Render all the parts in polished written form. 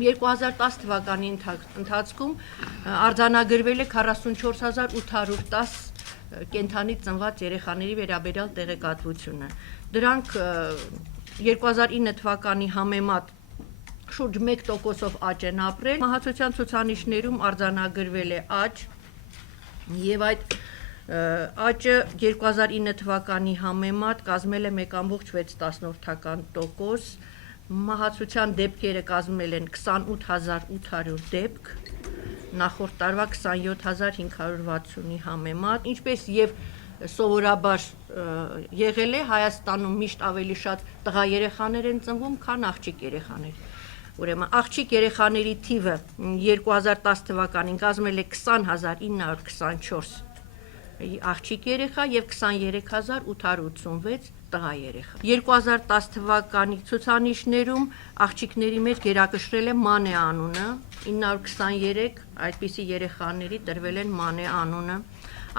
2010 թվականի ընթացքում արձանագրվել է 44810 կենդանի ծնված երեխաների վերաբերյալ տեղեկատվությունը։ Դրանք 2009 թվականի համեմատ շուրջ 1%-ով աճ են ապրել։ Մահացության ցուցանիշներում արձանագրվել է աճ, եւ այդ աճը 2009 թվականի համեմատ կազմել է 1.6%, մահացության դեպքերը կազմել են 28800 դեպք, նախորդ տարվա 27560-ի համեմատ, ինչպես եւ սովորաբար եղել է, Հայաստանում միշտ ավելի շատ տղա երեխաներ են ծնվում, քան աղջիկ երեխաներ։ Ուրեմն աղջիկ երեխաների թիվը 2010 թվականին կազմել է 20924 աղջիկ երեխա եւ 23886 տղա երեխա։ 2010 թվականի ցուցանիշներում աղջիկների մեջ գերակշռել է Մանե անունը, 923 այդպիսի երեխաների տրվել են Մանե անունը,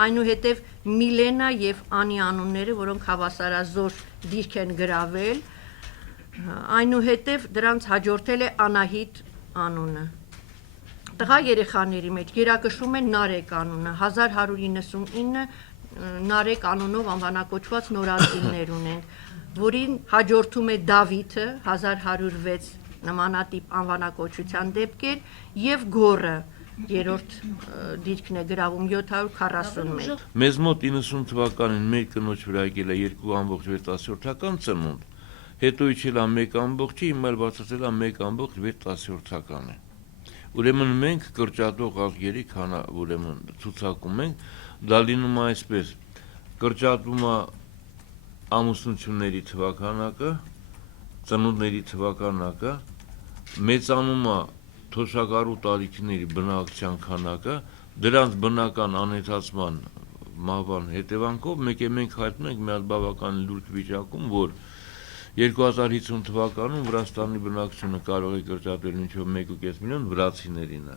այնուհետև Միլենա եւ Անի անունները, որոնք հավասարազոր դիրք են գրավել, այնուհետև դրանց հաջորդել է Անահիտ անունը։ Տղա երեխաների մեջ գերակշռում է Նարեկ անունը, 1199 Նարեկ անունով անվանակոչված նորածիններ ունենք, որին հաջորդում է Դավիթը, 1106 նմանատիպ անվանակոչության դեպքեր, եւ Գորը, երրորդ դիրքն է գրավում 741։ Մեզ մոտ 90 թվականին մեր կնոջ վրա եկել է 2.6 ծնունդ, հետո իջել է 1., հիմա բացատրել է 1.6 Ուրեմն մենք կրճատող ազգերի ուրեմն ցուցակում ենք, դա լինում է այսպես, կրճատվում է ամուսնությունների թվականակը, ծնունդների թվականակը, մեծանում է թոշակառու տարիքների բնակչության քանակը, դրանց բնական անհետացման մահվան հետևանքով մենք հայտնում ենք մի հատ բավական լուրջ վիճակում, որ 2050 թվականում Վրաստանի բնակչությունը կարող է կրճատվել մինչև 1.5 միլիոն վրացիներին,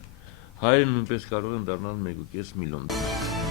հայերը նույնպես կարող են դառնալ 1.5 միլիոն։